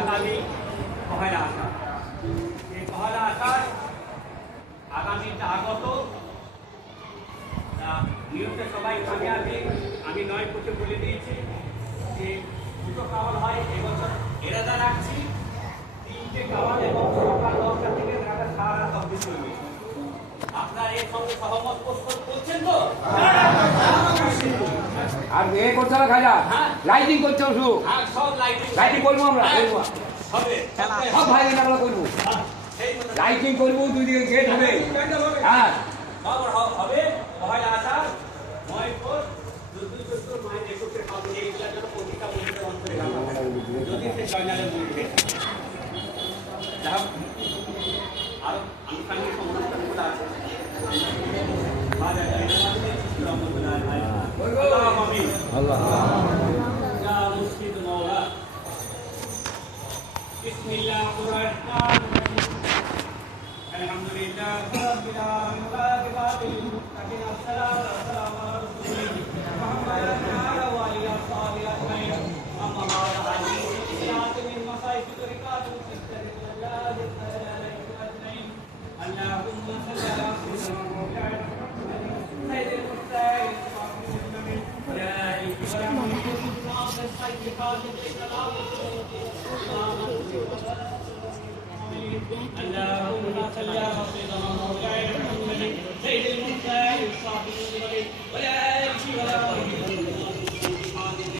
আগামী পহেলা আষাঢ়। এই পহেলা আষাঢ় আগামী আগত নিয়মটা সবাই কাজে আসবে। আমি 9 ফুটে বলে দিয়েছি যে দুটো কাওয়াল হয়, এবছর এরাদা রাখছি 3টে কাওয়াল এবং সকাল 10টা থেকে রাত সারা রাত অবধি চলবে। আপনারা এর সঙ্গে সহমত পোষণ করছেন তো? আর এ করতে হবে খাজা, লাইটিং করতে হবে শুধু। হ্যাঁ, সব লাইটিং করবো আমরা, করবো হবে। সব ভাই আমরা করবো, লাইটিং করবো, দুদিকে গেট হবে। হ্যাঁ হবে পহেলা আষাঢ় 9 ফুট 2 মাইল 21 পাবো। এইগুলা যেন প্রতিটা মন্দিরের অন্তরে রাখা হয়, যদি সে জয়নালে মন্দিরে আরো আনুষ্ঠানিক অনুষ্ঠানগুলো আছে। Allahumma